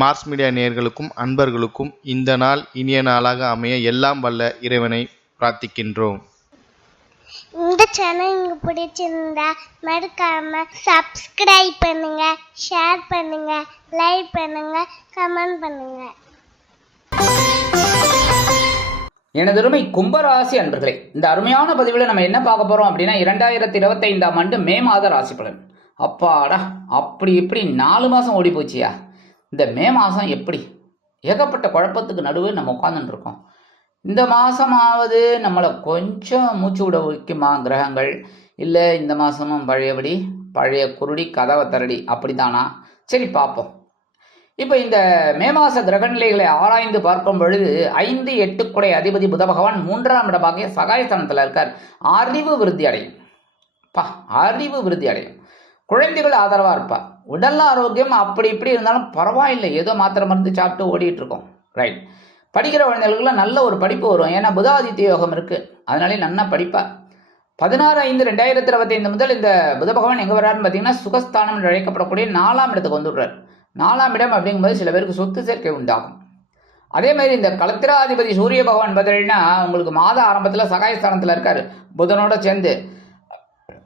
Mars media நேயர்களுக்கும் அன்பர்களுக்கும் இந்த நாள் இனிய நாளாக அமைய எல்லாம் வல்ல இறைவனை பிரார்த்திக்கின்றோம். இந்த சேனல் உங்களுக்கு பிடிச்சிருந்தா மறக்காம சப்ஸ்கிரைப் பண்ணுங்க ஷேர் பண்ணுங்க லைக் பண்ணுங்க கமெண்ட் பண்ணுங்க. எனதருமை கும்பராசி அன்பர்களே இந்த அருமையான பதிவில் நம்ம என்ன பார்க்க போகிறோம் அப்படின்னா இரண்டாயிரத்தி இருபத்தைந்தாம் ஆண்டு மே மாத ராசி பலன் அப்பாடா அப்படி இப்படி நாலு மாதம் ஓடி போச்சியா இந்த மே மாதம் எப்படி? ஏகப்பட்ட குழப்பத்துக்கு நடுவே நம்ம உட்காந்துருக்கோம் இந்த மாதமாவது நம்மளை கொஞ்சம் மூச்சு விட வைக்குமா கிரகங்கள்? இல்லை இந்த மாதமும் பழையபடி பழைய குருடி கதவை தரடி அப்படிதானா சரி பார்ப்போம். இப்போ இந்த மே மாத கிரகநிலைகளை ஆராய்ந்து பார்க்கும் பொழுது ஐந்து எட்டுக்குடை அதிபதி புத பகவான் மூன்றாம் இடமாக சகாயஸ்தானத்தில் இருக்கார். அறிவு விருத்தி அடையும். பா அறிவு விருத்தி அடையும். குழந்தைகள் ஆதரவாக இருப்பா உடல் ஆரோக்கியம் அப்படி இப்படி இருந்தாலும் பரவாயில்லை. ஏதோ மாத்திரை மருந்து சாப்பிட்டு ஓடிட்டு இருக்கோம் ரைட் படிக்கிற குழந்தைகளுக்குலாம் நல்ல ஒரு படிப்பு வரும். ஏன்னா புதாதித்ய யோகம் இருக்கு. அதனாலே நல்லா படிப்பா. பதினாறு ஐந்து ரெண்டாயிரத்தி இருபத்தைந்து முதல் இந்த புத பகவான் எங்கே வர்றாருன்னு பார்த்தீங்கன்னா சுகஸ்தானம் என்று அழைக்கப்படக்கூடிய நாலாம் இடத்துக்கு வந்துடுறார். நாலாம் இடம் அப்படிங்கும்போது சில பேருக்கு சொத்து சேர்க்கை உண்டாகும். அதே மாதிரி இந்த கலத்திராதிபதி சூரிய பகவான் பார்த்தீங்கன்னா உங்களுக்கு மாத ஆரம்பத்தில் சகாயஸ்தானத்தில் இருக்கார். புதனோட சேர்ந்து.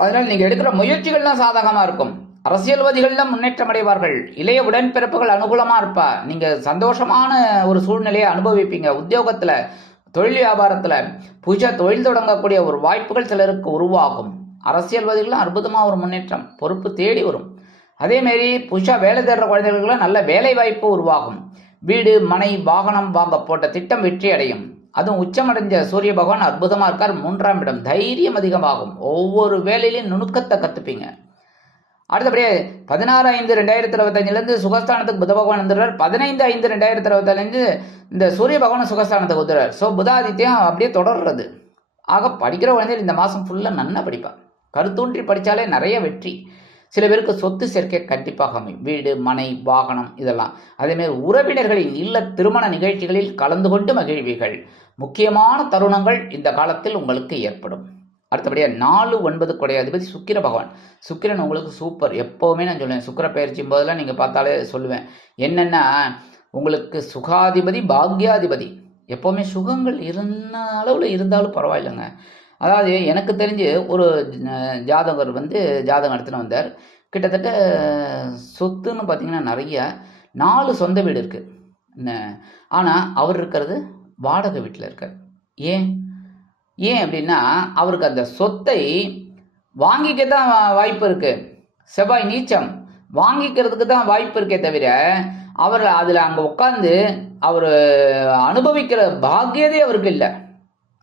அதனால் நீங்கள் எடுக்கிற முயற்சிகள்லாம் சாதகமாக இருக்கும். அரசியல்வாதிகள்லாம் முன்னேற்றம் அடைவார்கள் இளைய உடன்பிறப்புகள் அனுகூலமாக இருப்பா. நீங்கள் சந்தோஷமான ஒரு சூழ்நிலையை அனுபவிப்பீங்க. உத்தியோகத்தில் தொழில் வியாபாரத்தில் புதுசாக தொழில் தொடங்கக்கூடிய ஒரு வாய்ப்புகள் சிலருக்கு உருவாகும். அரசியல்வாதிகளும் அற்புதமாக ஒரு முன்னேற்றம் பொறுப்பு தேடி வரும். அதேமாரி புதுசாக வேலை தேடுற குழந்தைகளுக்கெல்லாம் நல்ல வேலை வாய்ப்பு உருவாகும். வீடு மனை வாகனம் வாங்க போட்ட திட்டம் வெற்றி அடையும். அதுவும் உச்சமடைஞ்ச சூரிய பகவான் அற்புதமாக இருக்கார் மூன்றாம் இடம். தைரியம் அதிகமாகும். ஒவ்வொரு வேலையிலையும் நுணுக்கத்தை கற்றுப்பீங்க அடுத்தபடியே பதினாறு ஐந்து ரெண்டாயிரத்தி இருபத்தஞ்சிலேருந்து சுகஸ்தானத்துக்கு புத பகவான் வந்துடுறார். பதினைந்து ஐந்து ரெண்டாயிரத்தி இருபத்தஞ்சு இந்த சூரிய பகவான் சுகஸ்தானத்துக்கு வந்துடுறார். ஸோ புதாதித்யம் அப்படியே தொடர்றது. ஆக படிக்கிற குழந்தைகள் இந்த மாதம் ஃபுல்லாக நன்னா படிப்பான் கருத்தூன்றி படித்தாலே நிறைய வெற்றி. சில பேருக்கு சொத்து சேர்க்கை கண்டிப்பாக அமையும். வீடு மனை வாகனம் இதெல்லாம். அதேமாரி உறவினர்களின் இல்ல திருமண நிகழ்ச்சிகளில் கலந்து கொண்டு மகிழ்வீர்கள். முக்கியமான தருணங்கள் இந்த காலத்தில் உங்களுக்கு ஏற்படும். அடுத்தபடியாக நாலு ஒன்பது கொடை அதிபதி சுக்கிர பகவான். சுக்கிரன் உங்களுக்கு சூப்பர் எப்போவுமே நான் சொல்லுவேன். சுக்கிர பயிற்சியும் போதெல்லாம் நீங்கள் பார்த்தாலே சொல்லுவேன். என்னென்னா உங்களுக்கு சுகாதிபதி பாக்யாதிபதி. எப்போவுமே சுகங்கள் இருந்த அளவில் இருந்தாலும் பரவாயில்லைங்க. அதாவது எனக்கு தெரிஞ்சு ஒரு ஜாதகர் வந்து ஜாதகம் எடுத்துன்னு வந்தார். கிட்டத்தட்ட சொத்துன்னு பார்த்தீங்கன்னா நிறைய நாலு சொந்த வீடு இருக்குது ஆனால் அவர் இருக்கிறது வாடகை வீட்டில் இருக்கார். ஏன்? ஏன் அப்படின்னா அவருக்கு அந்த சொத்தை வாங்கிக்க தான் வாய்ப்பு இருக்குது செவ்வாய் நீச்சம். வாங்கிக்கிறதுக்கு தான் வாய்ப்பு இருக்கே தவிர அவர் அதில் அங்கே உட்காந்து அவர் அனுபவிக்கிற பாக்கியதே அவருக்கு இல்லை.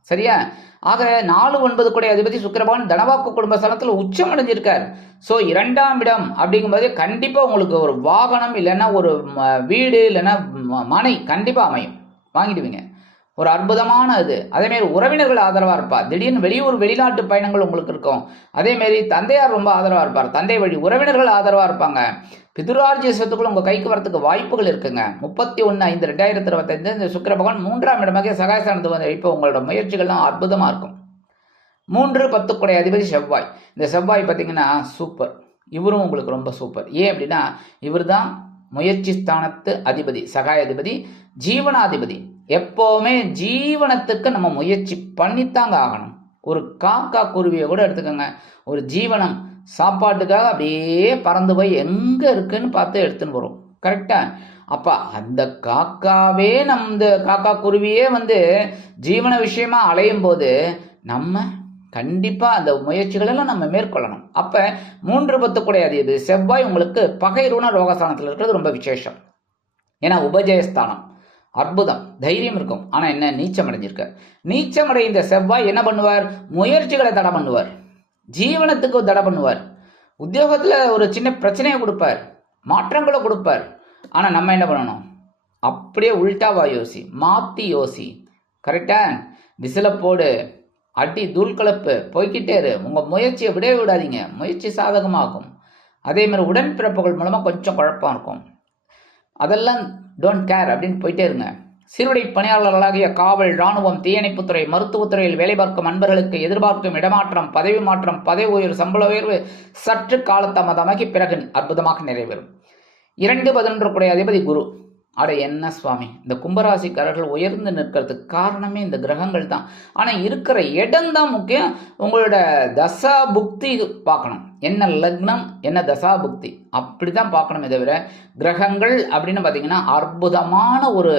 சரியா? ஆக நாலு ஒன்பது கூட அதிபதி சுக்கிரபகவான் தனவாக்கு குடும்ப ஸ்தலத்தில் உச்சம் அடைஞ்சிருக்கார். ஸோ இரண்டாம் இடம் அப்படிங்கும்போது கண்டிப்பாக உங்களுக்கு ஒரு வாகனம் இல்லைன்னா ஒரு ம- வீடு இல்லைன்னா மனை கண்டிப்பாக அமையும். வாங்கிடுவீங்க. ஒரு அற்புதமான இது. அதேமாரி உறவினர்கள் ஆதரவாக இருப்பார். திடீர்னு வெளியூர் வெளிநாட்டு பயணங்கள் உங்களுக்கு இருக்கும். அதேமாரி தந்தையார் ரொம்ப ஆதரவாக இருப்பார். தந்தை வழி உறவினர்கள் ஆதரவாக இருப்பாங்க. பிதுரார்ஜிய சொத்துக்கள் உங்கள் கைக்கு வரத்துக்கு வாய்ப்புகள் இருக்குங்க. முப்பத்தி ஒன்று ஐந்து ரெண்டாயிரத்தி இருபத்தைந்து இந்த சுக்கர பகவான் மூன்றாம் இடமாக சகாயஸ்தானத்து வந்து இப்போ உங்களோட முயற்சிகள்லாம் அற்புதமாக இருக்கும். மூன்று பத்துக்குடைய அதிபதி செவ்வாய். இந்த செவ்வாய் பார்த்தீங்கன்னா சூப்பர் இவரும் உங்களுக்கு ரொம்ப சூப்பர் ஏன் அப்படின்னா இவர் தான் முயற்சி ஸ்தானத்து அதிபதி சகாய அதிபதி ஜீவனாதிபதி. எப்போவுமே ஜீவனத்துக்கு நம்ம முயற்சி பண்ணித்தாங்க ஆகணும். ஒரு காக்கா குருவியை கூட எடுத்துக்கோங்க. ஒரு ஜீவனம் சாப்பாட்டுக்காக அப்படியே பறந்து போய் எங்கே இருக்குன்னு பார்த்து எடுத்துன்னு போகிறோம் கரெக்டாக அப்போ அந்த காக்காவே நம் இந்த காக்கா குருவியே வந்து ஜீவன விஷயமா அலையும் போது நம்ம கண்டிப்பாக அந்த முயற்சிகளெல்லாம் நம்ம மேற்கொள்ளணும். அப்போ மூன்று பத்து கூடையாது செவ்வாய் உங்களுக்கு பகைருண ரோகஸ்தானத்தில் இருக்கிறது ரொம்ப விசேஷம். ஏன்னா உபஜயஸ்தானம். அற்புதம் தைரியம் இருக்கும். ஆனால் என்ன? நீச்சம் அடைஞ்சிருக்க நீச்சம் அடைந்த செவ்வாய் என்ன பண்ணுவார்? முயற்சிகளை தடை பண்ணுவார். ஜீவனத்துக்கு தடை பண்ணுவார். உத்தியோகத்தில் ஒரு சின்ன பிரச்சனையை கொடுப்பார். மாற்றங்களை கொடுப்பார். ஆனால் நம்ம என்ன பண்ணணும்? அப்படியே உள்டாவா யோசி. மாற்றி யோசி. கரெக்டா விசில போடு. அடி தூள் கலப்பு. போய்க்கிட்டே இரு. உங்கள் முயற்சியை விடவே விடாதீங்க. முயற்சி சாதகமாகும். அதே மாதிரி உடன்பிறப்புகள் மூலமாக கொஞ்சம் குழப்பம் இருக்கும். அதெல்லாம் டோன்ட் கேர் அப்படின்னு போயிட்டே இருங்க. சிறுடை பணியாளர்களாகிய காவல் இராணுவம் தீயணைப்புத்துறை மருத்துவத்துறையில் வேலை பார்க்கும் அன்பர்களுக்கு எதிர்பார்க்கும் இடமாற்றம் பதவி மாற்றம் பதவி உயர்வு சம்பள உயர்வு சற்று காலதாமதமாகி பிறகு அற்புதமாக நிறைவேறும். இரண்டு பதினொன்று கூடிய அதிபதி குரு. அட என்ன சுவாமி இந்த கும்பராசிக்காரர்கள் உயர்ந்து நிற்கிறதுக்கு காரணமே இந்த கிரகங்கள் தான் ஆனால் இருக்கிற இடம் தான் முக்கியம். உங்களோட தசா புக்தி பார்க்கணும். என்ன லக்னம் என்ன தசாபுக்தி? அப்படி தான் பார்க்கணுமே தவிர கிரகங்கள் அப்படின்னு பார்த்தீங்கன்னா அற்புதமான ஒரு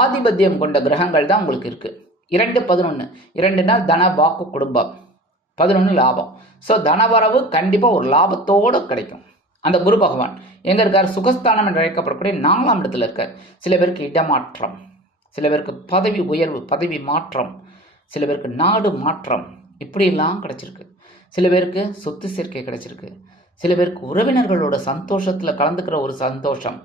ஆதிபத்தியம் கொண்ட கிரகங்கள் தான் உங்களுக்கு இருக்குது இரண்டு பதினொன்று இரண்டுனா தன வாக்கு குடும்பம். பதினொன்று லாபம். ஸோ தனவரவு கண்டிப்பாக ஒரு லாபத்தோடு கிடைக்கும். அந்த குரு பகவான். எங்கே இருக்கார்? சுகஸ்தானம் என்று அழைக்கப்படக்கூடிய நாலாம் இடத்துல இருக்கார். சில பேருக்கு இடமாற்றம். சில பேருக்கு பதவி உயர்வு பதவி மாற்றம். சில பேருக்கு நாடு மாற்றம். இப்படியெல்லாம் கிடச்சிருக்கு. சில பேருக்கு சொத்து சேர்க்கை கிடச்சிருக்கு. சில பேருக்கு உறவினர்களோட சந்தோஷத்தில் கலந்துக்கிற ஒரு சந்தோஷம்.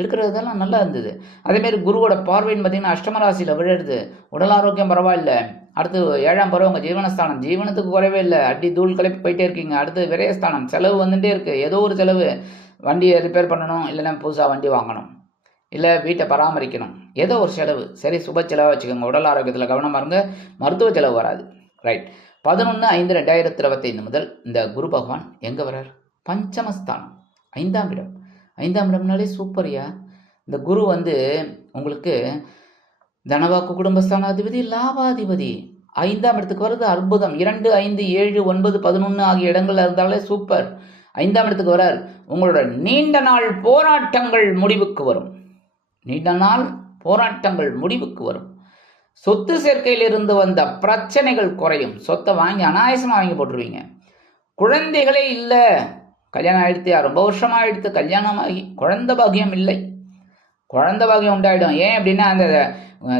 இருக்கிறதெல்லாம் நல்லா இருந்தது. அதேமாரி குருவோட பார்வைன்னு பார்த்தீங்கன்னா அஷ்டமராசியில் விழுறது. உடல் ஆரோக்கியம் பரவாயில்ல. அடுத்து ஏழாம் பருவம் உங்கள் ஜீவனஸ்தானம். ஜீவனத்துக்கு குறைவே இல்லை. அடி தூள் கிளப்பி போயிட்டே இருக்கீங்க. அடுத்து விரயஸ்தானம். செலவு வந்துட்டே இருக்குது ஏதோ ஒரு செலவு. வண்டியை ரிப்பேர் பண்ணணும். இல்லைன்னா புதுசாக வண்டி வாங்கணும். இல்லை வீட்டை பராமரிக்கணும். ஏதோ ஒரு செலவு. சரி சுப செலவாக வச்சுக்கோங்க. உடல் ஆரோக்கியத்தில் கவனமாக இருங்க. மருத்துவ செலவு வராது. ரைட் பதினொன்று ஐந்து ரெண்டாயிரத்தி இருபத்தைந்து முதல் இந்த குரு பகவான் எங்கே வரார் பஞ்சமஸ்தானம். ஐந்தாம் இடம். ஐந்தாம் இடம்னாலே சூப்பர்யா இந்த குரு வந்து உங்களுக்கு தனவாக்கு குடும்பஸ்தானாதிபதி லாபாதிபதி. ஐந்தாம் இடத்துக்கு வருது அற்புதம். இரண்டு ஐந்து ஏழு ஒன்பது பதினொன்று ஆகிய இடங்கள்ல இருந்தாலே சூப்பர் ஐந்தாம் இடத்துக்கு வரார் உங்களோட நீண்ட நாள் போராட்டங்கள் முடிவுக்கு வரும். நீண்ட நாள் போராட்டங்கள் முடிவுக்கு வரும். சொத்து சேர்க்கையிலிருந்து வந்த பிரச்சனைகள் குறையும். சொத்தை வாங்கி அனாயசமாக வாங்கி போட்டுருவீங்க. குழந்தைகளே இல்லை. கல்யாணம் ஆகிடுத்து ரொம்ப வருஷமாக எடுத்து கல்யாணம் ஆகி குழந்த பாகியம் இல்லை. குழந்தை பாகியம் உண்டாயிடும். ஏன் அப்படின்னா அந்த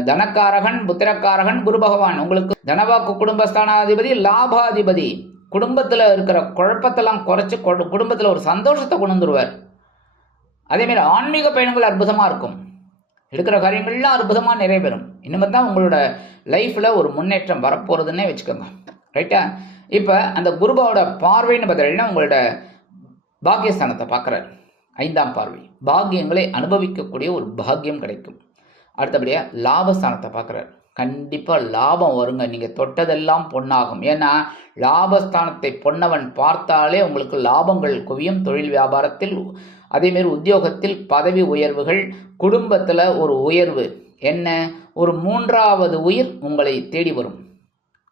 தனக்காரகன் புத்திரக்காரகன் குரு பகவான். உங்களுக்கு தனவாக்கு குடும்பஸ்தானாதிபதி லாபாதிபதி. குடும்பத்தில் இருக்கிற குழப்பத்தெல்லாம் குறைச்சி குடும்பத்தில் ஒரு சந்தோஷத்தை கொண்டு வந்துடுவார் அதேமாரி ஆன்மீக பயணங்கள் அற்புதமாக இருக்கும். எடுக்கிற காரியங்கள்லாம் அற்புதமாக நிறைவேறும். இனிமேல் தான் உங்களோட லைஃப்பில் ஒரு முன்னேற்றம் வரப்போகிறதுன்னே வச்சுக்கோங்க. ரைட்டா இப்போ அந்த குருபாவோட பார்வைன்னு பார்த்தீங்கன்னா உங்களோட பாக்கியஸ்தானத்தை பார்க்குறாரு. ஐந்தாம் பார்வை. பாக்கியங்களை அனுபவிக்கக்கூடிய ஒரு பாக்கியம் கிடைக்கும். அடுத்தபடியாக லாபஸ்தானத்தை பார்க்குறாரு. கண்டிப்பாக லாபம் வருங்க. நீங்கள் தொட்டதெல்லாம் பொன்னாகும். ஏன்னா லாபஸ்தானத்தை பொன்னவன் பார்த்தாலே உங்களுக்கு லாபங்கள் குவியும். தொழில் வியாபாரத்தில் அதேமாரி உத்தியோகத்தில் பதவி உயர்வுகள் குடும்பத்தில் ஒரு உயர்வு. என்ன? ஒரு மூன்றாவது உயிர் உங்களை தேடி வரும்.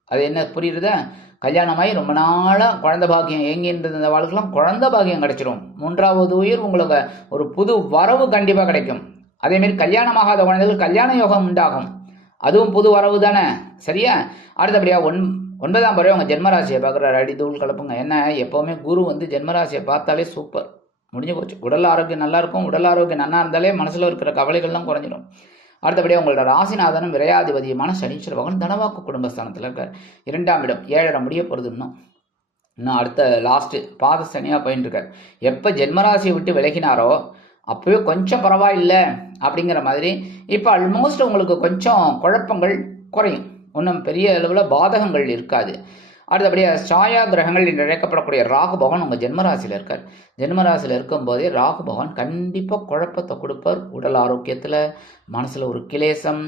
அது என்ன புரியுறதா? கல்யாணமாகி ரொம்ப நாளாக குழந்த பாக்கியம் எங்கின்றது இந்த வாழ்க்கைலாம் குழந்த பாக்கியம் கிடைச்சிடும் மூன்றாவது உயிர் உங்களுக்கு ஒரு புது வரவு கண்டிப்பாக கிடைக்கும். அதேமாரி கல்யாணமாகாத குழந்தைகள் கல்யாண யோகம் உண்டாகும். அதுவும் புது வரவு தானே? சரியா? அடுத்தபடியாக ஒன் ஒன்பதாம் பறவை உங்கள் ஜென்மராசியை பார்க்குறாரு. அடி தூள் கலப்புங்க. என்ன? எப்போவுமே குரு வந்து ஜென்மராசியை பார்த்தாலே சூப்பர் முடிஞ்சு போச்சு. உடல் ஆரோக்கியம் நல்லா இருக்கும். உடல் ஆரோக்கியம் நல்லா இருந்தாலே மனசில் இருக்கிற கவலைகள்லாம் குறைஞ்சிடும் அடுத்தபடியாக உங்களோட ராசிநாதனும் விரையாதிபதியுமான சனீஸ்வர பகவான் தனவாக்கு குடும்பஸ்தானத்தில் இருக்கார். இரண்டாம் இடம் ஏழரை முடிய போகிறது இன்னும். இன்னும் அடுத்த லாஸ்ட்டு பாத சனியாக போயின்னு இருக்கார். எப்போ ஜென்மராசியை விட்டு விலகினாரோ அப்போவே கொஞ்சம் பரவாயில்லை அப்படிங்கிற மாதிரி இப்போ ஆல்மோஸ்ட் உங்களுக்கு கொஞ்சம் குழப்பங்கள் குறையும். ஒன்றும் பெரிய அளவில் பாதகங்கள் இருக்காது. அடுத்தபடியாக சாயா கிரகங்கள் என்று அழைக்கப்படக்கூடிய ராகு பகவான் உங்கள் ஜென்மராசியில் இருக்கார். ஜென்மராசியில் இருக்கும்போதே ராகு பகவான் கண்டிப்பாக குழப்பத்தை கொடுப்பார். உடல் ஆரோக்கியத்தில் மனசில் ஒரு கிளேசம்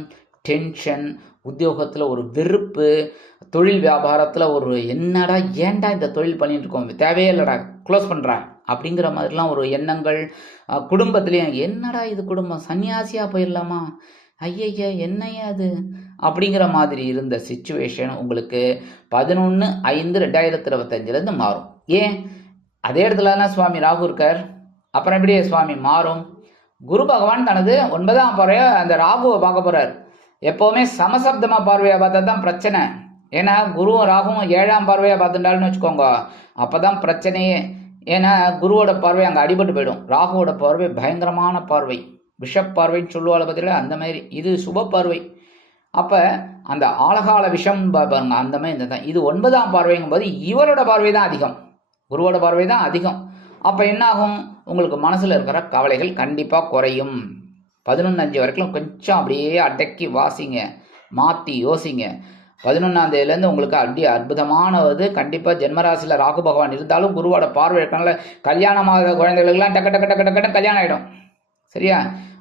டென்ஷன் உத்தியோகத்தில் ஒரு வெறுப்பு தொழில் வியாபாரத்தில் ஒரு என்னடா ஏன்டா இந்த தொழில் பண்ணிட்டு இருக்கோம்? தேவையே இல்லைடா க்ளோஸ் பண்ணுறாங்க அப்படிங்கிற மாதிரிலாம் ஒரு எண்ணங்கள் குடும்பத்துலேயும் என்னடா இது குடும்பம்? சன்னியாசியாக போயிடலாமா? ஐயய்யா என்னையா அது? அப்படிங்கிற மாதிரி இருந்த சுச்சுவேஷன் உங்களுக்கு பதினொன்று ஐந்து ரெண்டாயிரத்தி இருபத்தஞ்சிலேருந்து மாறும். ஏன்? அதே இடத்துல தான் சுவாமி ராகு இருக்கார். அப்புறம் எப்படி சுவாமி மாறும்? குரு பகவான் தனது ஒன்பதாம் பார்வையா அந்த ராகுவை பார்க்க போகிறார் எப்போவுமே சமசப்தமாக பார்வையை பார்த்தா தான் பிரச்சனை. ஏன்னா குருவும் ராகுவும் ஏழாம் பார்வையாக பார்த்துட்டாலுன்னு வச்சுக்கோங்க. அப்போ தான் பிரச்சனையே. ஏன்னா குருவோட பார்வை அங்கே அடிபட்டு போயிடும். ராகுவோட பார்வை பயங்கரமான பார்வை. விஷப் பார்வைன்னு சொல்லுவாள் பார்த்தீங்களா அந்த மாதிரி. இது சுப பார்வை. அப்போ அந்த ஆழகால விஷம் பாருங்க அந்த மாதிரி இந்த தான் இது ஒன்பதாம் பார்வைங்கும் போது இவரோட பார்வை தான் அதிகம். குருவோட பார்வை தான் அதிகம். அப்போ என்னாகும்? உங்களுக்கு மனசில் இருக்கிற கவலைகள் கண்டிப்பாக குறையும். பதினொன்று அஞ்சு வரைக்கும் கொஞ்சம் அப்படியே அடக்கி வாசிங்க. மாற்றி யோசிங்க. பதினொன்றாந்தேதியிலேருந்து உங்களுக்கு அடி அற்புதமானது. கண்டிப்பாக ஜென்மராசியில் ராகு பகவான் இருந்தாலும் குருவோட பார்வை இருக்கனால கல்யாணமாக குழந்தைகளுக்கெல்லாம் டக்கு டக்கு டக்கு டக்கு டக்கு கல்யாணம் ஆகிடும் சரியா?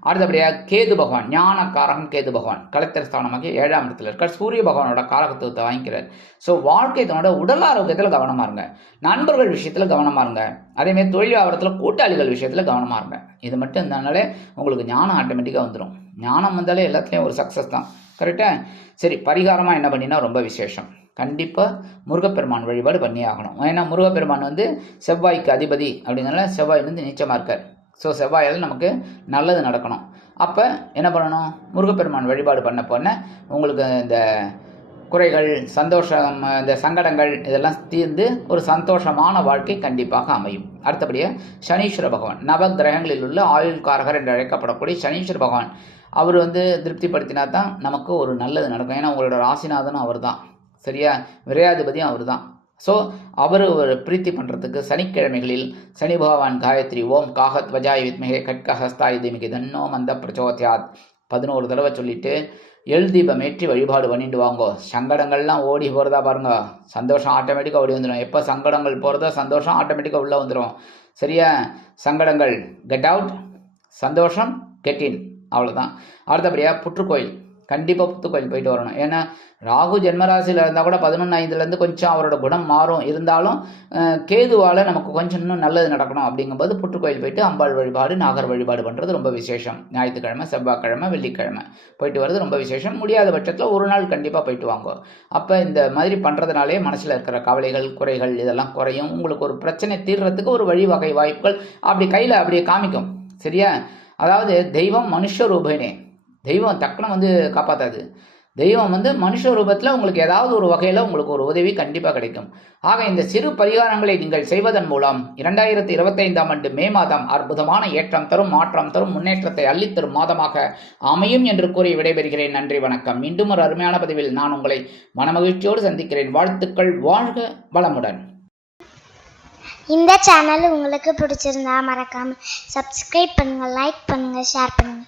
அடுத்தபடியாக கேது பகவான் ஞான காரகம் கேது பகவான். கலெக்டர் ஸ்தானமாக ஏழாம் இடத்துல இருக்கார். சூரிய பகவானோட காரகத்துவத்தை வாங்கிக்கிறார். ஸோ வாழ்க்கை தன்னோட உடல் ஆரோக்கியத்தில் கவனமாக இருங்க. நண்பர்கள் விஷயத்தில் கவனமாக இருங்க. அதேமாதிரி தொழில் வியாபாரத்தில் கூட்டாளிகள் விஷயத்தில் கவனமாக இருங்க. இது மட்டும் இருந்தாலே உங்களுக்கு ஞானம் ஆட்டோமேட்டிக்காக வந்துடும் ஞானம் வந்தாலே எல்லாத்துலேயும் ஒரு சக்ஸஸ் தான். கரெக்டாக சரி பரிகாரமாக என்ன பண்ணினா ரொம்ப விசேஷம். கண்டிப்பாக முருகப்பெருமான் வழிபாடு பண்ணி ஆகணும். ஏன்னா முருகப்பெருமான் வந்து செவ்வாய்க்கு அதிபதி அப்படிங்கிறனால செவ்வாய் வந்து நீச்சமாக இருக்கார். ஸோ செவ்வாயால் நமக்கு நல்லது நடக்கணும். அப்போ என்ன பண்ணணும்? முருகப்பெருமான் வழிபாடு பண்ண போன உங்களுக்கு இந்த குறைகள் சந்தோஷம் இந்த சங்கடங்கள் இதெல்லாம் தீர்ந்து ஒரு சந்தோஷமான வாழ்க்கை கண்டிப்பாக அமையும். அடுத்தபடியாக சனீஸ்வர பகவான் நவ கிரகங்களில் உள்ள ஆயுள் காரகர் என்று அழைக்கப்படக்கூடிய சனீஸ்வர பகவான் அவர் வந்து திருப்திப்படுத்தினா தான் நமக்கு ஒரு நல்லது நடக்கும். ஏன்னா உங்களோட ராசிநாதனும் அவர் தான் சரியா? விரையாதிபதியும் அவர் தான் ஸோ அவர் ஒரு பிரீத்தி பண்ணுறதுக்கு சனிக்கிழமைகளில் சனி பகவான் காயத்ரி ஓம் காகத் வஜாய் வித்மிகே கட்கஹஸ்தாய் திமிகி தன்னோ மந்த பிரச்சோத்யாத். பதினோரு தடவை சொல்லிட்டு எல் தீபம் ஏற்றி வழிபாடு பண்ணிட்டு வாங்கோ சங்கடங்கள்லாம் ஓடி போகிறதா பாருங்க. சந்தோஷம் ஆட்டோமேட்டிக்காக ஓடி வந்துடும் எப்போ சங்கடங்கள் போகிறதோ சந்தோஷம் ஆட்டோமேட்டிக்காக உள்ளே வந்துடும் சரியா? சங்கடங்கள் கெட் அவுட் சந்தோஷம் கெட் இன் அவ்வளோதான் அடுத்தபடியாக புற்றுக்கோயில். கண்டிப்பாக புத்துக்கோயில் போயிட்டு வரணும். ஏன்னா ராகு ஜென்மராசியில் இருந்தால் கூட பதினொன்று ஐந்துலேருந்து கொஞ்சம் அவரோட குணம் மாறும். இருந்தாலும் கேதுவால் நமக்கு கொஞ்சம் இன்னும் நல்லது நடக்கணும் அப்படிங்கும்போது புற்றுக்கோயில் போயிட்டு அம்பாள் வழிபாடு நாகர் வழிபாடு பண்ணுறது ரொம்ப விசேஷம். ஞாயிற்றுக்கிழமை செவ்வாய்க்கிழமை வெள்ளிக்கிழமை போயிட்டு வர்றது ரொம்ப விசேஷம். முடியாத பட்சத்தில் ஒரு நாள் கண்டிப்பாக போயிட்டு வாங்க. அப்போ இந்த மாதிரி பண்ணுறதுனாலே மனசில் இருக்கிற கவலைகள் குறைகள் இதெல்லாம் குறையும். உங்களுக்கு ஒரு பிரச்சனை தீர்றதுக்கு ஒரு வழிவகை வாய்ப்புகள் அப்படி கையில் அப்படியே காமிக்கும். சரியா? அதாவது தெய்வம் மனுஷ ரூபனே தெய்வம் தக்கனம் வந்து காப்பாற்றாது தெய்வம் வந்து மனுஷ ரூபத்தில் உங்களுக்கு ஏதாவது ஒரு வகையில் உங்களுக்கு ஒரு உதவி கண்டிப்பாக கிடைக்கும். ஆக இந்த சிறு பரிகாரங்களை நீங்கள் செய்வதன் மூலம் இரண்டாயிரத்தி இருபத்தைந்தாம் ஆண்டு மே மாதம் அற்புதமான ஏற்றம் தரும் மாற்றம் தரும் முன்னேற்றத்தை அள்ளித்தரும் மாதமாக அமையும் என்று கூறி விடைபெறுகிறேன். நன்றி வணக்கம். மீண்டும் ஒரு அருமையான பதிவில் நான் உங்களை மனமகிழ்ச்சியோடு சந்திக்கிறேன். வாழ்த்துக்கள். வாழ்க வளமுடன். இந்த சேனல் உங்களுக்கு பிடிச்சிருந்தா மறக்காம சப்ஸ்கிரைப் பண்ணுங்க லைக் பண்ணுங்க ஷேர் பண்ணுங்க.